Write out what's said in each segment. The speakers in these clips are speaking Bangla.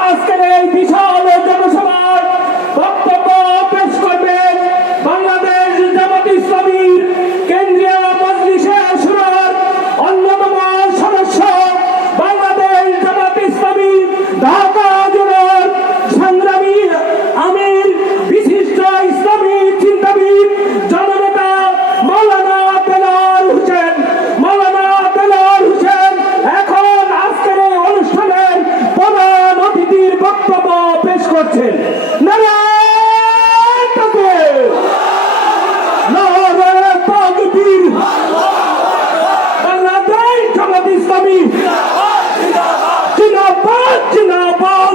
আজকের এই বিশাল জনসভার বক্তব্য পেশ করবেন বাংলাদেশ জামাত ইসলামীর কেন্দ্রীয় মজলিসে সুরার অন্যতম সদস্য বাংলাদেশ জামাত ইসলামী ঢাকা জেলার সংগ্রামী আমির বিশিষ্ট ইসলামী চিন্তাবিদ জননেতা মৌলানা বেলাল হোসেন মৌলানা বেলাল হোসেন এখন আজকের এই অনুষ্ঠানের প্রধান অতিথির বক্তব্য পেশ করছেন নারায়ণ তাকবীর! নারায়ণ তাকবীর! বাংলাদেশ জামাত ইসলামী জিন্দাবাদ জিন্দাবাদ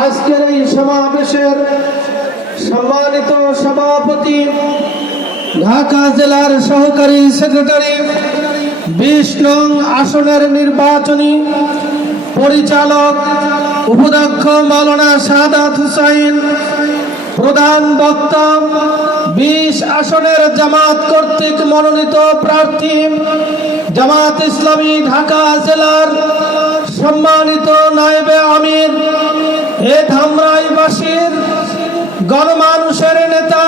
আজকের এই সমাবেশের সম্মানিত সভাপতি, ঢাকা জেলার সহকারী সেক্রেটারি, বিশ নং আসনের নির্বাচনী পরিচালক, উপাধ্যক্ষ মাওলানা সাদাত হুসাইন, প্রধান বক্তা, বিশ আসনের জামাত কর্তৃক মনোনীত প্রার্থী, জামাত ইসলামী ঢাকা জেলার সম্মানিত নায়েবে গণমানুষের নেতা,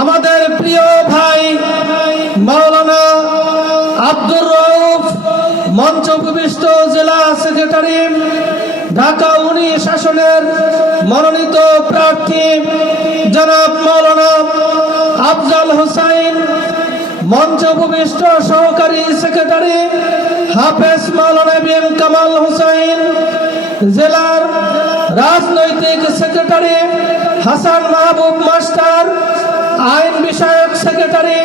আমাদের প্রিয় ভাই মাওলানা আব্দুর রউফ মঞ্চ উপবিষ্ট জেলা সেক্রেটারি, ঢাকা উনি শাসনের মনোনীত প্রার্থী, জনাব মাওলানা আফজাল হোসাইন মঞ্চ উপবিষ্ট সহকারী সেক্রেটারি হাফেজ মাওলানা বি এম কামাল হোসাইন, জেলার রাজনৈতিক সেক্রেটারি হাসান মাহবুব মাস্টার, আইন বিষয়ক সেক্রেটারি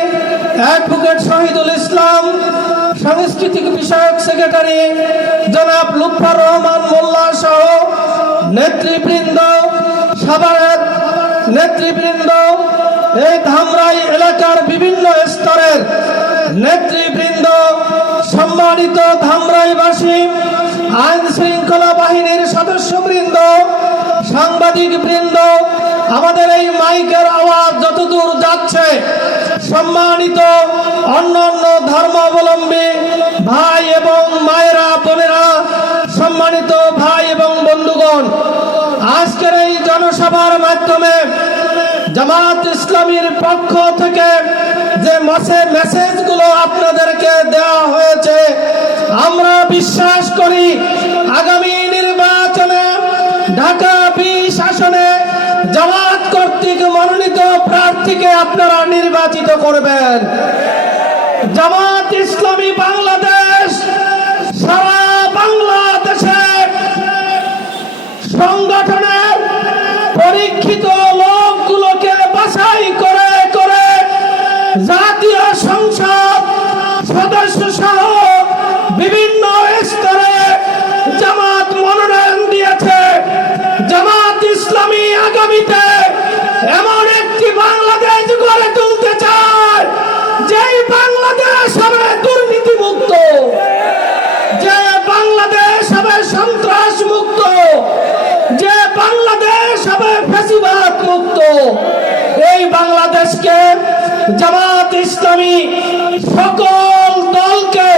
অ্যাডভোকেট শহীদুল ইসলাম, সাংস্কৃতিক বিষয়ক সেক্রেটারি জনাব লুৎফর রহমান মোল্লা সহ নেতৃবৃন্দ সাবারের নেতৃবৃন্দ, এই ধামরাই এলাকার বিভিন্ন স্তরের নেতৃবৃন্দ, সম্মানিত ধামরাইবাসী আইন শৃঙ্খলা বাহিনীর সদস্যবৃন্দ সাংবাদিক বৃন্দ, আমাদের এই মাইকের আওয়াজ যতদূর যাচ্ছে, সম্মানিত অন্য অন্য ধর্মাবলম্বী ভাই এবং মায়েরা, বোনেরা, সম্মানিত ভাই এবং বন্ধুগণ, আজকের এই জনসভার মাধ্যমে জামাত ইসলামীর পক্ষ থেকে যে মাসে মেসেজগুলো আপনাদেরকে দেওয়া হয়েছে, আমরা বিশ্বাস করি ঢাকা বিশ আসনে জামাত কর্তৃক মনোনীত প্রার্থীকে আপনারা নির্বাচিত করবেন। জামাত ইসলামী বাংলাদেশ সারা বাংলাদেশে সংগঠনের পরীক্ষিত লোকগুলোকে বাছাই করে করে জাতীয় সংসদ সদস্য সহ বিভিন্ন গড়ে তুলতে চায়। যেই বাংলাদেশ হবে দুর্নীতি মুক্ত যে বাংলাদেশ হবে সন্ত্রাস মুক্ত যে বাংলাদেশ হবে ফেসিবাদ মুক্ত এই বাংলাদেশকে জামাত ইসলামী সকল দলকে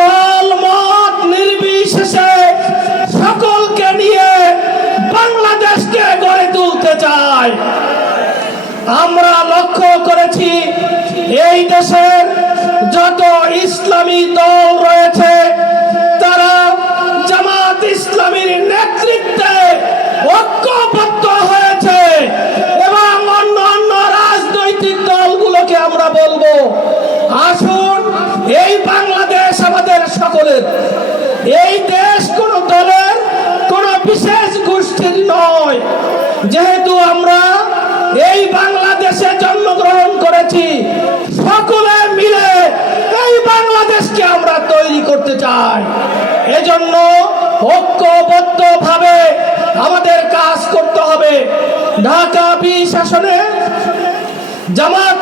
দল মত নির্বিশেষে সকলকে নিয়ে বাংলাদেশকে গড়ে তুলতে চায়। আমরা লক্ষ্য করেছি, এই দেশের যত ইসলামী দল রয়েছে, তারা জামাত ইসলামীর নেতৃত্বে ঐক্যবদ্ধ হয়েছে এবং অন্য অন্য রাজনৈতিক দলগুলোকে আমরা বলব, আসুন এই বাংলাদেশ আমাদের সকলের। এই দেশ কোন দলের কোন বিশেষ গোষ্ঠীর নয়। যেহেতু আমরা এই বাংলাদেশে জন্মগ্রহণ করেছি। সকলে মিলে এই বাংলাদেশকে আমরা তৈরি করতে চাই। এজন্য ঐক্যবদ্ধ ভাবে আমাদের কাজ করতে হবে। ঢাকা বি শাসনে জামাত